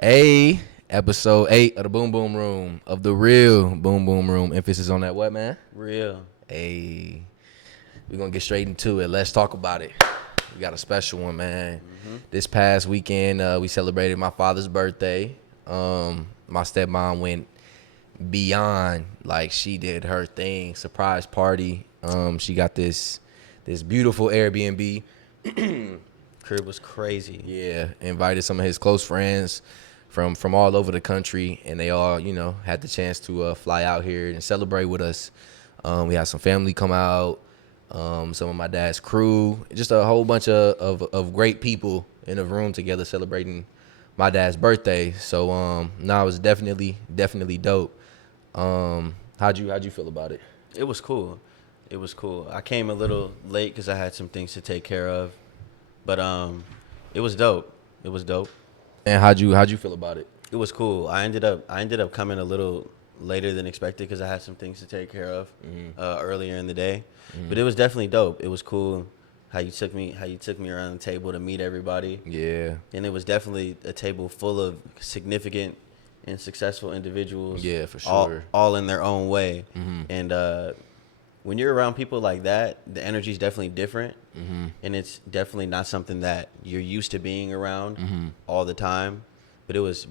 Hey, episode 8 of the Boom Boom Room, of the real Boom Boom Room. Emphasis on that what, man? Real. Hey, we're going to get straight into it. Let's talk about it. We got a special one, man. This past weekend, we celebrated my father's birthday. My stepmom went beyond, like she did her thing, surprise party. She got this beautiful Airbnb. Crib was crazy. Yeah, invited some of his close friends from all over the country, and they all, had the chance to fly out here and celebrate with us. We had some family come out, some of my dad's crew, just a whole bunch of great people in a room together celebrating my dad's birthday. So, it was definitely dope. How'd you feel about it? It was cool. It was cool. I came a little late because I had some things to take care of, but it was dope. It was dope. And how'd you feel about it? It was cool. I ended up coming a little later than expected because I had some things to take care of earlier in the day. But it was definitely dope. It was cool how you took me around the table to meet everybody. Yeah. And it was definitely a table full of significant and successful individuals. Yeah, for sure. All in their own way. And when you're around people like that, the energy is definitely different. And it's definitely not something that you're used to being around all the time. But it was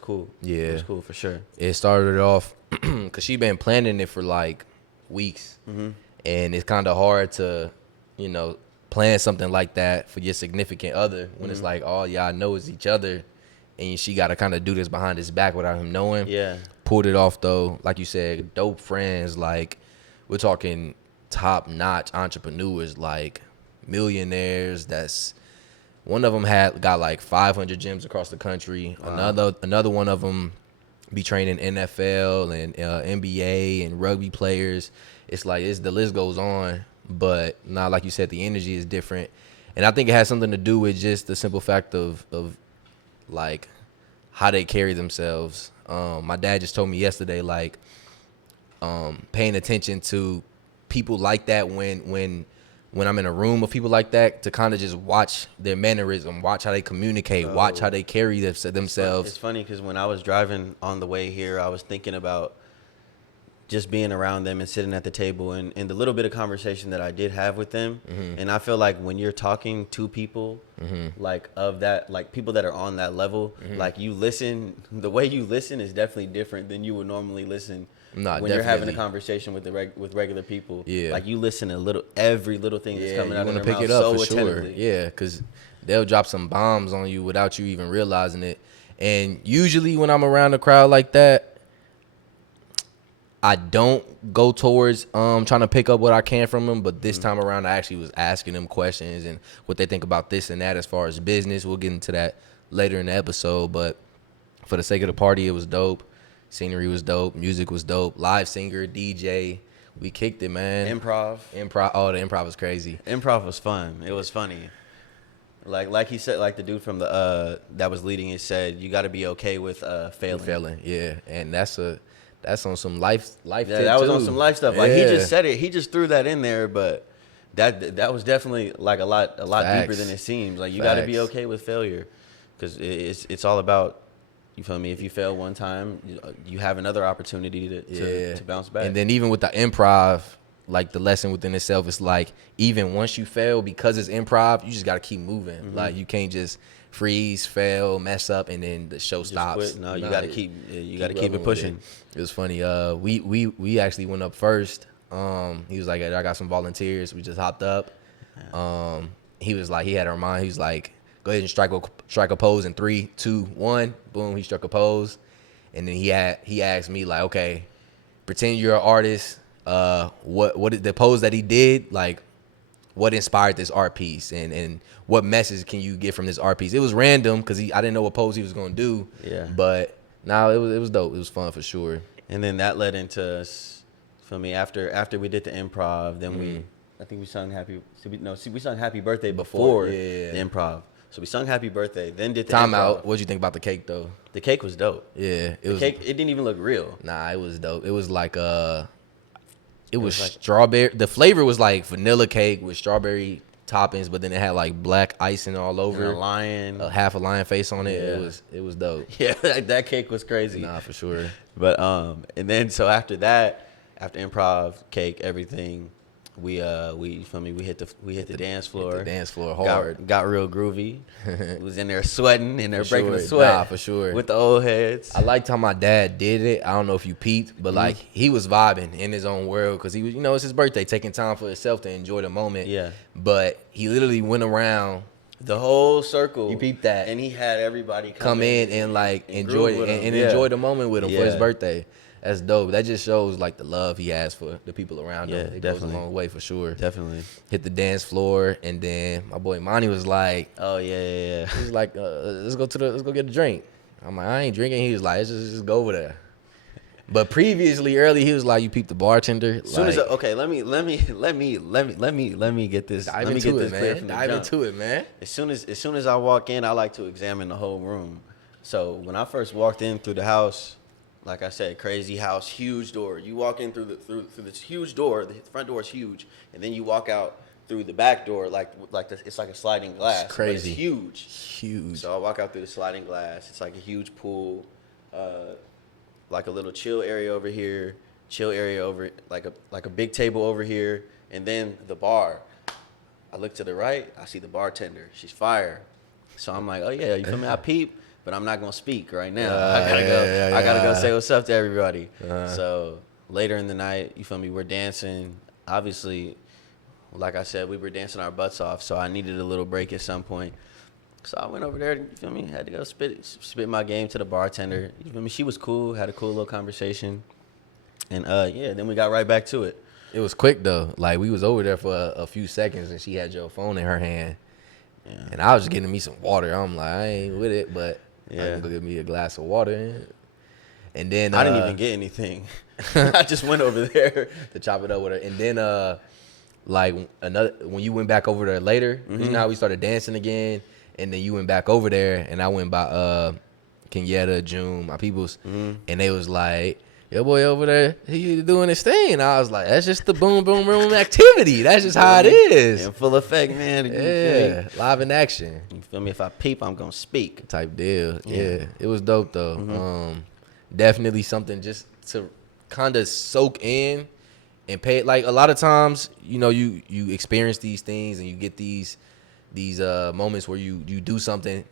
cool. Yeah. It was cool for sure. It started off because she been planning it for like weeks. And it's kind of hard to, plan something like that for your significant other when it's like all y'all know is each other. And she got to kind of do this behind his back without him knowing. Yeah. Pulled it off, though. Like you said, dope friends. Like, we're talking top-notch entrepreneurs, like millionaires. That's one of them got like 500 gyms across the country. Wow. Another one of them be training NFL and NBA and rugby players. It's like the list goes on. But now, like you said, the energy is different. And I think it has something to do with just the simple fact of like how they carry themselves. My dad just told me yesterday, like, paying attention to people like that when I'm in a room of people like that, to kind of just watch their mannerism, watch how they communicate, watch how they carry themselves. It's funny because when I was driving on the way here, I was thinking about just being around them and sitting at the table and the little bit of conversation that I did have with them. And I feel like when you're talking to people like of that, like people that are on that level, like the way you listen is definitely different than you would normally listen. You're having a conversation with with regular people. Yeah. Like you listen every little thing that's coming out of their mouth. You want to pick it up so for sure. attentively. Yeah, because they'll drop some bombs on you without you even realizing it. And usually when I'm around a crowd like that, I don't go towards trying to pick up what I can from them, but this time around I actually was asking them questions and what they think about this and that as far as business. We'll get into that later in the episode, but for the sake of the party, it was dope. Scenery was dope. Music was dope. Live singer, DJ. We kicked it, man. Improv. Oh, the improv was crazy. Improv was fun. It was funny. Like he said, like the dude from the that was leading it said, you got to be okay with failing. Yeah, and that's on some life. Yeah, that was on some life stuff. Like he just said it. He just threw that in there, but that was definitely like a lot deeper than it seems. Like you got to be okay with failure, because it's all about, you feel me? If you fail one time, you have another opportunity to bounce back. And then even with the improv, like the lesson within itself is like, even once you fail, because it's improv, you just got to keep moving. Like you can't just freeze, fail, mess up, and then the show stops. No, you got to keep it pushing. It was funny. We actually went up first. He was like, I got some volunteers. We just hopped up. He was like, he had our mind. He was like, go ahead and strike a pose in 3, 2, 1. Boom, he struck a pose. And then he asked me like, okay, pretend you're an artist. What the pose that he did, like, what inspired this art piece, and what message can you get from this art piece? It was random because I didn't know what pose he was gonna do. Yeah. But no, it was dope. It was fun for sure. And then that led into us. For me, after we did the improv, then I think we sung we sung Happy Birthday Before, before yeah. the improv. So we sung Happy Birthday, then did the Time improv. out. What'd you think about the cake though? The cake was dope. Yeah, The cake, it didn't even look real. Nah, it was dope. It was like it was like- strawberry. The flavor was like vanilla cake with strawberry toppings, but then it had like black icing all over. And a lion. Half a lion face on it. Yeah. It was dope. Yeah, that cake was crazy. Nah, for sure. But and then so after that, after improv, cake, everything, we you feel me? We hit the dance floor. The dance floor hard. Got real groovy. Was in there sweating, in there For breaking the sure. sweat. Nah, for sure. With the old heads. I liked how my dad did it. I don't know if you peeped, but like he was vibing in his own world because he was, it's his birthday, taking time for himself to enjoy the moment. Yeah. But he literally went around, The whole circle. You peeped that. And he had everybody come in and like enjoy groove with and him. Yeah. enjoy the moment with him for his Yeah. birthday. That's dope. That just shows like the love he has for the people around Yeah, him. It definitely. goes a long way for sure. Definitely. Hit the dance floor, and then my boy Monty was like, Oh yeah. he was like, let's go get a drink. I'm like, I ain't drinking. He was like, let's just go over there. But previously, early, he was like, you peeped the bartender. As soon as okay, let me get this. Dive let me into get it, this clear man. from the Dive jump. into it, man. As soon as I walk in, I like to examine the whole room. So when I first walked in through the house, like I said, crazy house, huge door. You walk in through this huge door. The front door is huge, and then you walk out through the back door, it's like a sliding glass. It's crazy. But it's huge. Huge. So I walk out through the sliding glass. It's like a huge pool, like a little chill area over here, like a big table over here, and then the bar. I look to the right. I see the bartender. She's fire. So I'm like, oh yeah, you feel me? I peep, but I'm not gonna speak right now. I gotta go. I gotta go say what's up to everybody. So later in the night, you feel me? We're dancing. Obviously, like I said, we were dancing our butts off. So I needed a little break at some point. So I went over there, you feel me? Had to go spit my game to the bartender. You feel me? She was cool, had a cool little conversation. And yeah, then we got right back to it. It was quick though. Like we was over there for a few seconds, and she had your phone in her hand, and I was just getting me some water. I'm like, I ain't with it, but I can go get me a glass of water. And then I didn't even get anything. I just went over there to chop it up with her. And then like when you went back over there later, you know how we started dancing again, and then you went back over there, and I went by Kenyatta, June, my peoples, and they was like, your boy over there, he doing his thing. And I was like, that's just the boom, boom, boom activity. That's just how it is. In full effect, man. Yeah, live in action. You feel me? If I peep, I'm going to speak. Type deal. Yeah, it was dope, though. Definitely something just to kind of soak in and pay. Like, a lot of times, you experience these things and you get these moments where you do something.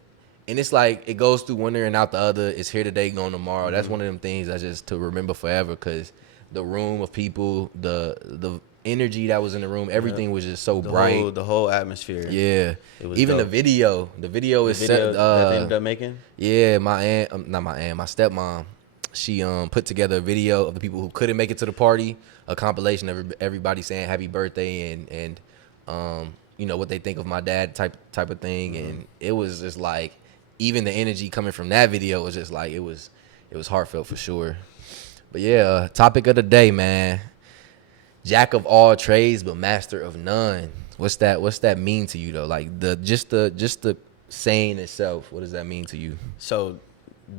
And it's like it goes through one ear and out the other. It's here today, gone tomorrow. That's one of them things that's just to remember forever because the room of people, the energy that was in the room, everything was just so bright. The whole atmosphere. Yeah. It was even dope. the video is set. that they ended up making? Yeah, my stepmom, she put together a video of the people who couldn't make it to the party, a compilation of everybody saying happy birthday and what they think of my dad type of thing. And it was just like, even the energy coming from that video was just like, it was heartfelt for sure. But yeah, topic of the day, man. Jack of all trades, but master of none. What's that mean to you though? Like just the saying itself, what does that mean to you? So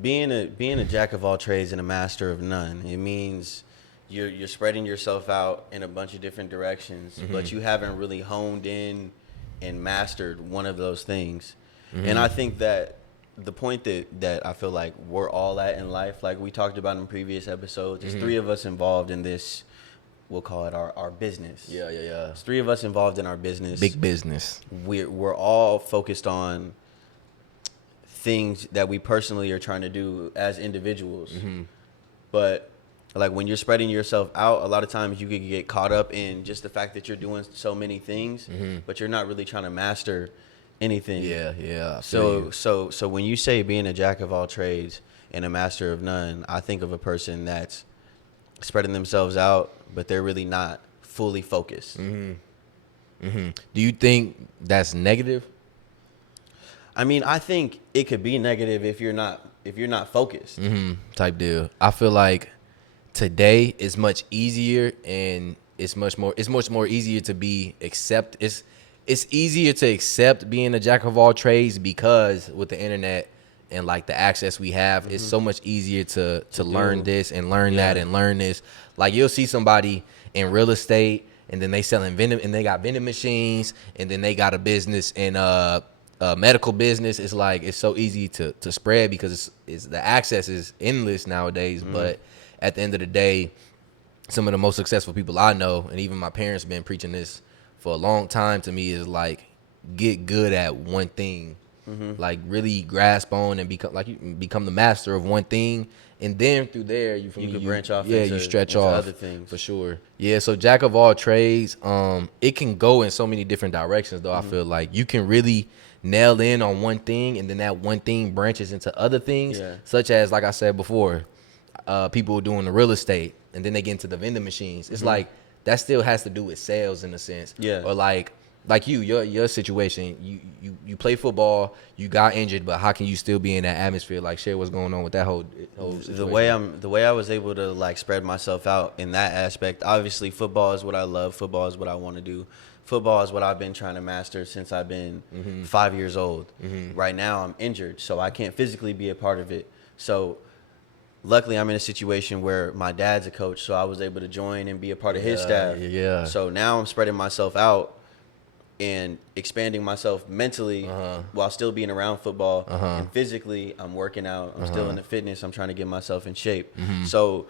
being a jack of all trades and a master of none, it means you're spreading yourself out in a bunch of different directions, but you haven't really honed in and mastered one of those things. And I think that the point that I feel like we're all at in life, like we talked about in previous episodes, there's three of us involved in this, we'll call it our business. Yeah. There's three of us involved in our business. Big business. We're all focused on things that we personally are trying to do as individuals. But like when you're spreading yourself out, a lot of times you could get caught up in just the fact that you're doing so many things, but you're not really trying to master anything. Yeah. So when you say being a jack of all trades and a master of none, I think of a person that's spreading themselves out, but they're really not fully focused. Do you think that's negative? I mean, I think it could be negative if you're not focused. Type deal. I feel like today is much easier and it's much more easier to be it's easier to accept being a jack of all trades because with the internet and like the access we have, it's so much easier to learn this and learn that and learn this. Like you'll see somebody in real estate and then they selling vending and they got vending machines and then they got a business in medical business. It's like it's so easy to spread because it's the access is endless nowadays. But at the end of the day, some of the most successful people I know, and even my parents been preaching this for a long time to me, is like get good at one thing. Like really grasp on and become the master of one thing, and then through there you can branch off. Yeah, into, you stretch into off other things for sure. Yeah, so jack of all trades, it can go in so many different directions though. I feel like you can really nail in on one thing, and then that one thing branches into other things, such as like I said before, people doing the real estate, and then they get into the vending machines. It's like that still has to do with sales in a sense. Yeah. Or like your situation, you play football, you got injured, but how can you still be in that atmosphere? Like share what's going on with that whole situation. The way I was able to like spread myself out in that aspect. Obviously, football is what I love. Football is what I want to do. Football is what I've been trying to master since I've been 5 years old. Right now, I'm injured, so I can't physically be a part of it. So luckily, I'm in a situation where my dad's a coach, so I was able to join and be a part of his staff. Yeah. So now I'm spreading myself out and expanding myself mentally while still being around football. And physically, I'm working out. I'm still into fitness. I'm trying to get myself in shape. So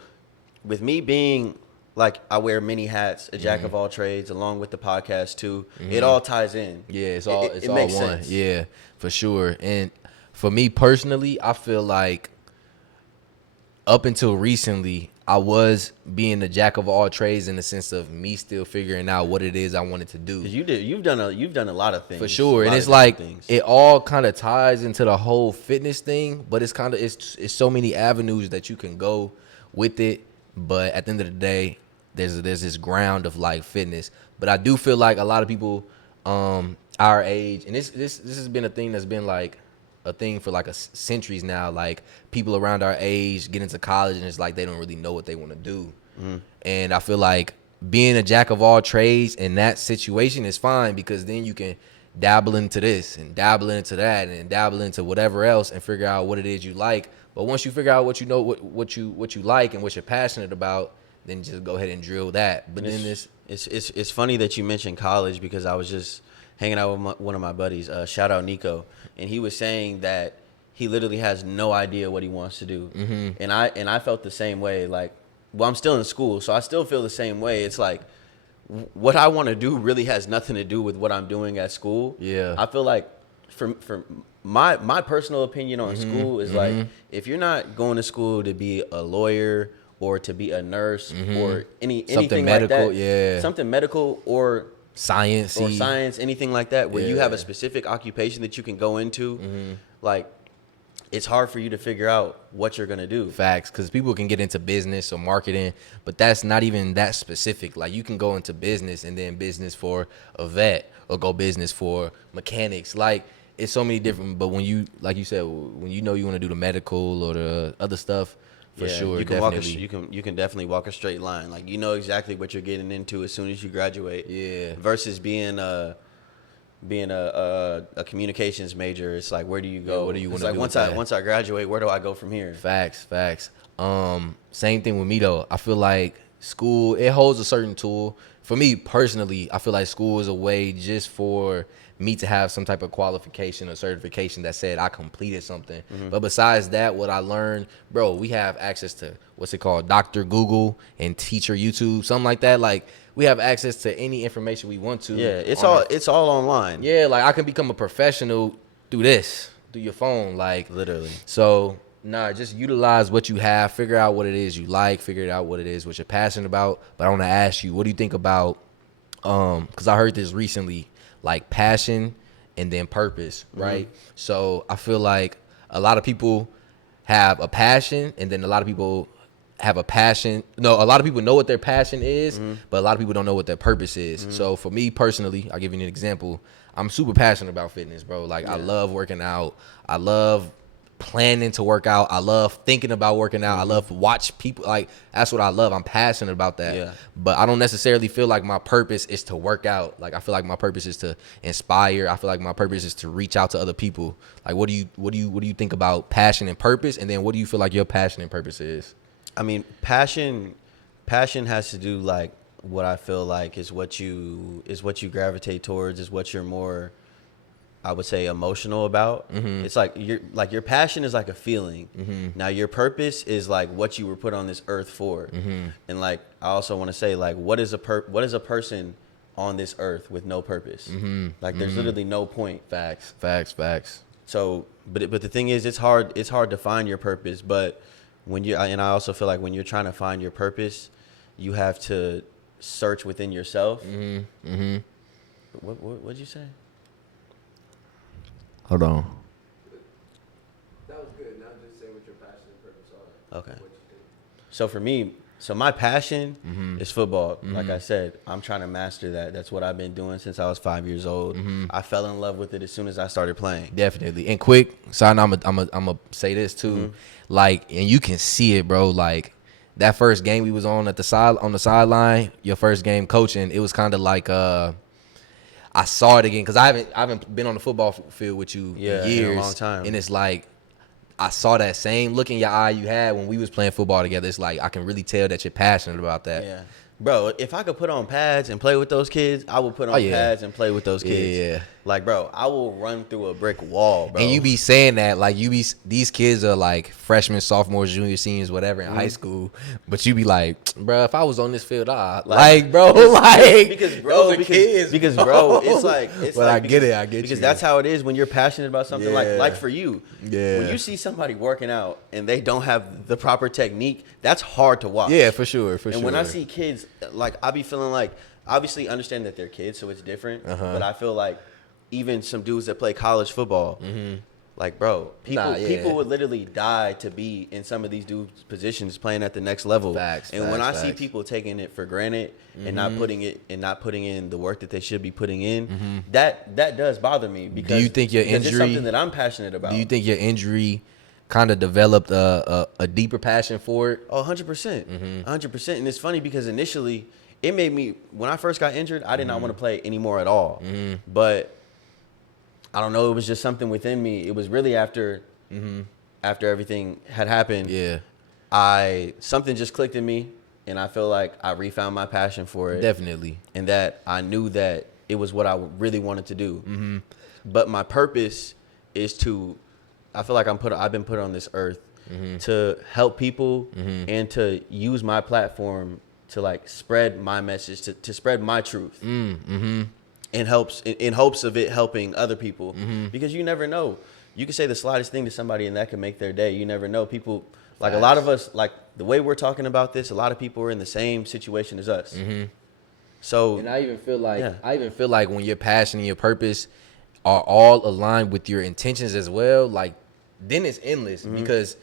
with me being like I wear many hats, a jack of all trades, along with the podcast too, it all ties in. Yeah, it's all makes one. sense. Yeah, for sure. And for me personally, I feel like up until recently, I was being the jack of all trades in the sense of me still figuring out what it is I wanted to do. You've done a lot of things For sure. And it's like it all kind of ties into the whole fitness thing, but it's so many avenues that you can go with it. But at the end of the day, there's this ground of like fitness. But I do feel like a lot of people our age, and this has been a thing that's been like a thing for like centuries now. Like people around our age get into college and it's like they don't really know what they want to do. And I feel like being a jack of all trades in that situation is fine because then you can dabble into this and dabble into that and dabble into whatever else and figure out what it is you like. But once you figure out what you know, what you like and what you're passionate about, then just go ahead and drill that. But then it's funny that you mentioned college because I was just hanging out with one of my buddies, shout out Nico, and he was saying that he literally has no idea what he wants to do. And I felt the same way. Like, well, I'm still in school, so I still feel the same way. It's like what I want to do really has nothing to do with what I'm doing at school. Yeah, I feel like for my personal opinion on school is like if you're not going to school to be a lawyer or to be a nurse or anything medical, like that, something medical or science, anything like that, where you have a specific occupation that you can go into, like it's hard for you to figure out what you're gonna do. Facts, because people can get into business or marketing, but that's not even that specific. Like you can go into business and then business for a vet or go business for mechanics. Like it's so many different. But when you, like you said, when you know you want to do the medical or the other stuff, for sure, you can definitely. you can definitely walk a straight line. Like you know exactly what you're getting into as soon as you graduate. Yeah. Versus being a communications major, it's like where do you go? Yeah, what do you want to like do? Once I graduate, where do I go from here? Facts. Same thing with me though. I feel like school, it holds a certain tool. For me personally, I feel like school is a way just for me to have some type of qualification or certification that said I completed something. But besides that, what I learned, bro, we have access to what's it called, Dr. Google and Teacher YouTube, something like that. Like we have access to any information we want to. Yeah, it's all online. Yeah, like I can become a professional through your phone, like literally. So just utilize what you have, figure out what it is you like, figure out what it is what you're passionate about. But I want to ask you, what do you think about because I heard this recently, like passion and then purpose, right? So I feel like a lot of people have a passion and then a lot of people have a passion. No, a lot of people know what their passion is, but a lot of people don't know what their purpose is. So for me personally, I'll give you an example. I'm super passionate about fitness, bro. Like I love working out. I love planning to work out. I love thinking about working out. I love to watch people. Like, that's what I love. I'm passionate about that. Yeah. But I don't necessarily feel like my purpose is to work out. Like, I feel like my purpose is to inspire. I feel like my purpose is to reach out to other people. Like, what do you think about passion and purpose? And then what do you feel like your passion and purpose is? I mean, passion has to do like what I feel like is what you gravitate towards, is what you're more, I would say, emotional about. It's like your passion is like a feeling. Now your purpose is like what you were put on this earth for. And like I also want to say, like, what is a person on this earth with no purpose? Like there's literally no point. Facts. So, but the thing is, it's hard to find your purpose. But and I also feel like when you're trying to find your purpose, you have to search within yourself. What'd you say? Hold on. That was good. Now just say what your passion and purpose are. Okay. What you think. So for me, my passion is football. Like I said, I'm trying to master that. That's what I've been doing since I was 5 years old. I fell in love with it as soon as I started playing. Definitely. And quick, so I'm gonna say this too. Like, and you can see it, bro. Like, that first game we was on the sideline, your first game coaching, it was kind of like I saw it again because I haven't been on the football field with you in years, in a long time. and it's like I saw that same look in your eye you had when we was playing football together. It's like I can really tell that you're passionate about that. Yeah. Bro, if I could put on pads and play with those kids, I would put on pads and play with those kids. Yeah. Like, bro, I will run through a brick wall, bro. And you be saying that, like, these kids are like freshmen, sophomores, juniors, seniors, whatever in high school. But you be like, bro, if I was on this field, bro, like, because bro, kids, because bro, it's like, but like, I get it, I get because you. that's how it is when you're passionate about something. Yeah. Like for you, Yeah. when you see somebody working out and they don't have the proper technique, that's hard to watch. Yeah, for sure. And when I see kids, like, I be feeling like, obviously understand that they're kids, so it's different. But I feel like even some dudes that play college football, like, bro, people would literally die to be in some of these dudes' positions playing at the next level. When I see people taking it for granted and not putting in the work that they should be putting in, that does bother me. Because do you think your it's injury, something that I'm passionate about? Do you think your injury kind of developed a deeper passion for it? Oh, 100%. 100%. And it's funny because initially it made me, when I first got injured, I did not want to play anymore at all. But I don't know, it was just something within me. It was really after everything had happened. Yeah. Something just clicked in me, and I feel like I refound my passion for it. Definitely. And that I knew that it was what I really wanted to do. But my purpose is to, I feel like I've been put on this earth to help people and to use my platform to, like, spread my message, to spread my truth. In hopes of it helping other people. Because you never know. You can say the slightest thing to somebody and that can make their day. You never know. People, like, a lot of us, like, the way we're talking about this, a lot of people are in the same situation as us. So, and I even feel like when your passion and your purpose are all aligned with your intentions as well, like, then it's endless. Because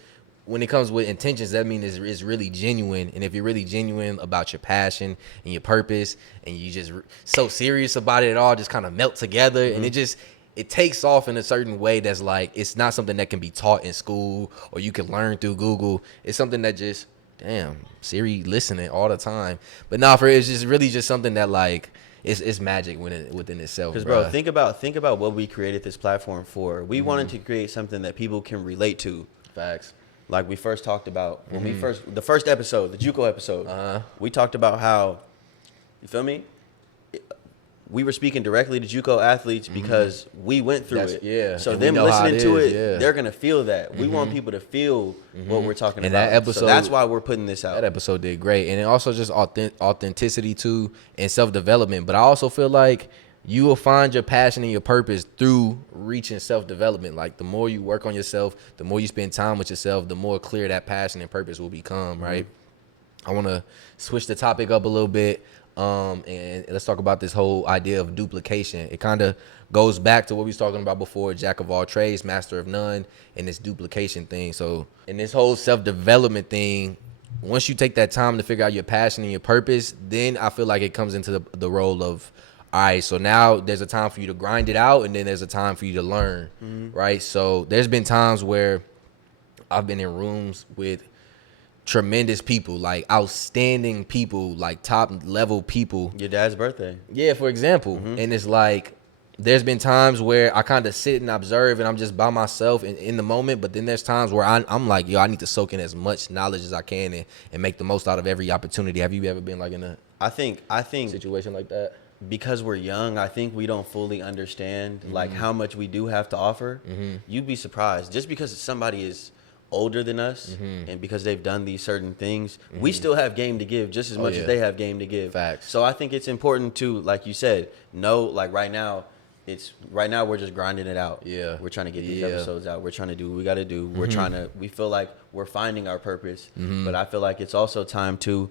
when it comes with intentions, that means it's really genuine. And if you're really genuine about your passion and your purpose, and you just so serious about it all just kind of melt together, and it takes off in a certain way that's like, it's not something that can be taught in school or you can learn through Google. It's something that just, damn, Siri listening all the time. But it's just really just something that, like, it's magic within itself. Because, bro, think about what we created this platform for. We wanted to create something that people can relate to. Facts. Like we first talked about when the first episode, the JUCO episode, we talked about how, you feel me? We were speaking directly to JUCO athletes because we went through it. Yeah. So and them listening to it, yeah. they're gonna feel that. We want people to feel what we're talking and about. That episode, so that's why we're putting this out. That episode did great, and it also just authenticity too, and self-development. But I also feel like you will find your passion and your purpose through reaching self-development. Like, the more you work on yourself, the more you spend time with yourself, the more clear that passion and purpose will become, right? I want to switch the topic up a little bit, and let's talk about this whole idea of duplication. It kind of goes back to what we was talking about before, jack of all trades, master of none, and this duplication thing. So in this whole self-development thing, once you take that time to figure out your passion and your purpose, then I feel like it comes into the role of, all right, so now there's a time for you to grind it out, and then there's a time for you to learn, right? So there's been times where I've been in rooms with tremendous people, like outstanding people, like top level people. Your dad's birthday. Yeah, for example. And it's like there's been times where I kind of sit and observe and I'm just by myself in the moment. But then there's times where I'm like, yo, I need to soak in as much knowledge as I can and make the most out of every opportunity. Have you ever been like in a I think situation like that? because we're young, I think we don't fully understand like how much we do have to offer. You'd be surprised just because somebody is older than us and because they've done these certain things, we still have game to give just as much yeah. as they have game to give. Facts. So I think it's important to, like you said, know like right now we're just grinding it out. Yeah. We're trying to get these Yeah. episodes out. We're trying to do what we got to do. We feel like we're finding our purpose, but I feel like it's also time to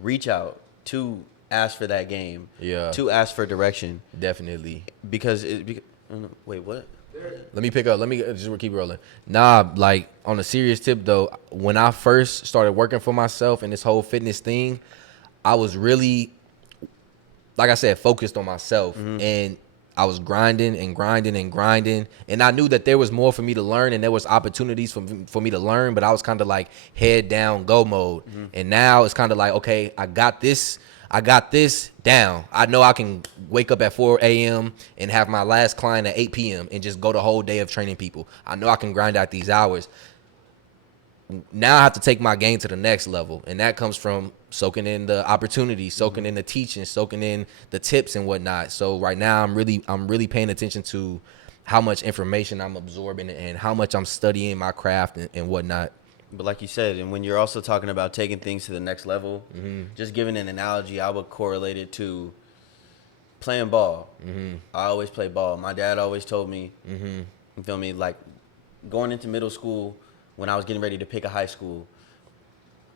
reach out, to ask for that game, Yeah. to ask for direction, Definitely. wait, what? Let me pick up. Let me just keep rolling. Nah, like on a serious tip though, when I first started working for myself and this whole fitness thing, I was really, like I said, focused on myself. And I was grinding and grinding and grinding. And I knew that there was more for me to learn and there was opportunities for me to learn, but I was kind of like head down, go mode. And now it's kind of like, okay, I got this down. I know I can wake up at 4 a.m. and have my last client at 8 p.m. and just go the whole day of training people. I know I can grind out these hours. Now I have to take my game to the next level. And that comes from soaking in the opportunities, soaking in the teaching, soaking in the tips and whatnot. So right now I'm really paying attention to how much information I'm absorbing and how much I'm studying my craft and whatnot. But like you said, and when you're also talking about taking things to the next level, just giving an analogy, I would correlate it to playing ball. I always play ball. My dad always told me, you feel me, like going into middle school when I was getting ready to pick a high school,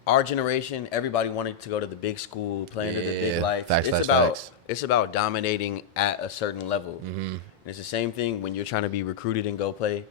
our generation, everybody wanted to go to the big school, play under the big lights. Facts. It's about dominating at a certain level. And it's the same thing when you're trying to be recruited and go play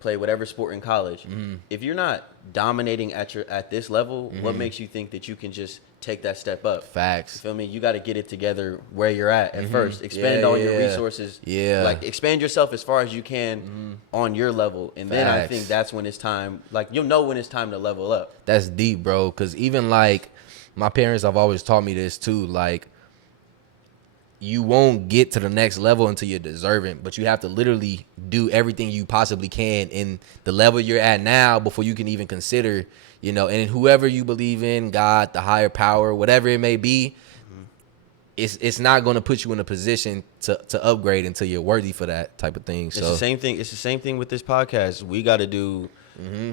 whatever sport in college. If you're not dominating at this level, what makes you think that you can just take that step up? Facts. You feel me? You got to get it together where you're at first. Expand all your resources. Like expand yourself as far as you can on your level, and then I think that's when it's time. Like you'll know when it's time to level up. That's deep, bro. Because even like my parents have always taught me this too. Like you won't get to the next level until you're deserving, but you have to literally do everything you possibly can in the level you're at now before you can even consider, and whoever you believe in, God, the higher power, whatever it may be, it's not going to put you in a position to upgrade until you're worthy for that type of thing. So it's the same thing. It's the same thing with this podcast. We got to do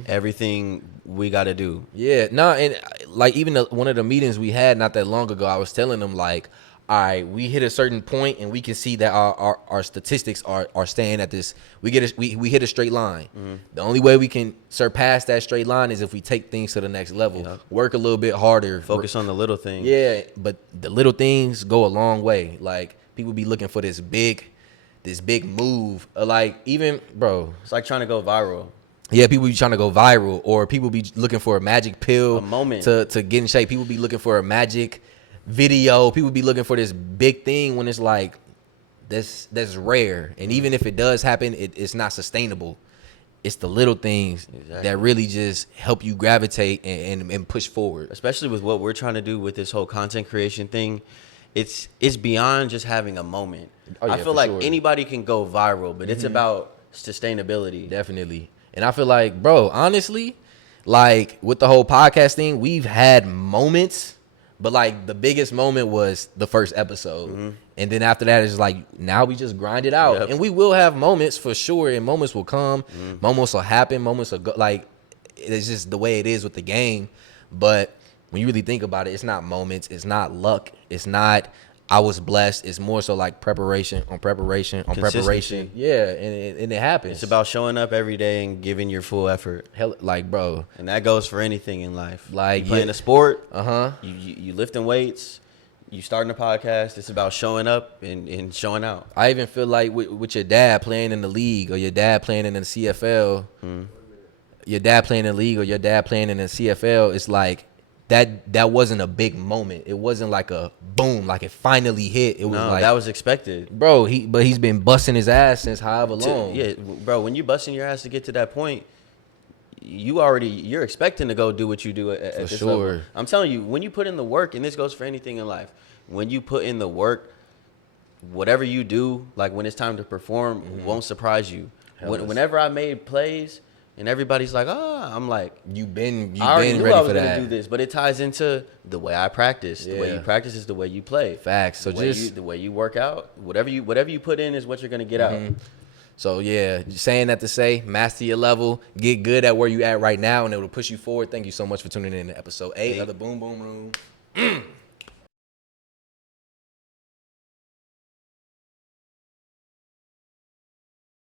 everything we got to do. Yeah, no, and like even one of the meetings we had not that long ago, I was telling them like, all right, we hit a certain point and we can see that our statistics are staying at this. We hit a straight line. The only way we can surpass that straight line is if we take things to the next level, work a little bit harder, focus on the little things. Yeah, but the little things go a long way. Like people be looking for this big move. Like even bro, it's like trying to go viral. Yeah, people be trying to go viral, or people be looking for a magic pill, a moment to get in shape. People be looking for a magic video. People be looking for this big thing when it's like that's rare. And even if it does happen, it's not sustainable. It's the little things that really just help you gravitate and push forward. Especially with what we're trying to do with this whole content creation thing. It's beyond just having a moment. I feel like anybody can go viral, but it's about sustainability. Definitely. And I feel like, bro, honestly, like with the whole podcast thing, we've had moments, but like the biggest moment was the first episode. And then after that, it's like, now we just grind it out. And we will have moments for sure. And moments will come. Moments will happen. Moments will go. Like, it's just the way it is with the game. But when you really think about it, it's not moments. It's not luck. It's not, I was blessed. It's more so like preparation on preparation on preparation. Yeah. And it happens. It's about showing up every day and giving your full effort. Hell, like, bro. And that goes for anything in life. Like, you playing a sport. Uh-huh. You lifting weights. You starting a podcast. It's about showing up and showing out. I even feel like with your dad playing in the league, or your dad playing in the CFL, your dad playing in the league, or your dad playing in the CFL, it's like that wasn't a big moment. It wasn't like a boom, like it finally hit. It was like that was expected, bro. But he's been busting his ass since however long. Yeah, bro. When you busting your ass to get to that point, you're expecting to go do what you do at For this sure. level. I'm telling you, when you put in the work, and this goes for anything in life, when you put in the work, whatever you do, like when it's time to perform, won't surprise you. Whenever I made plays and everybody's like, I'm like, You've been I already knew ready I was for gonna that. do this, but it ties into the way I practice. The way Yeah. you practice is the way you play. Facts. So The way you work out, whatever you put in is what you're gonna get out. So yeah, saying that to say, master your level, get good at where you at right now, and it will push you forward. Thank you so much for tuning in to episode 8 of the Boom Boom Room.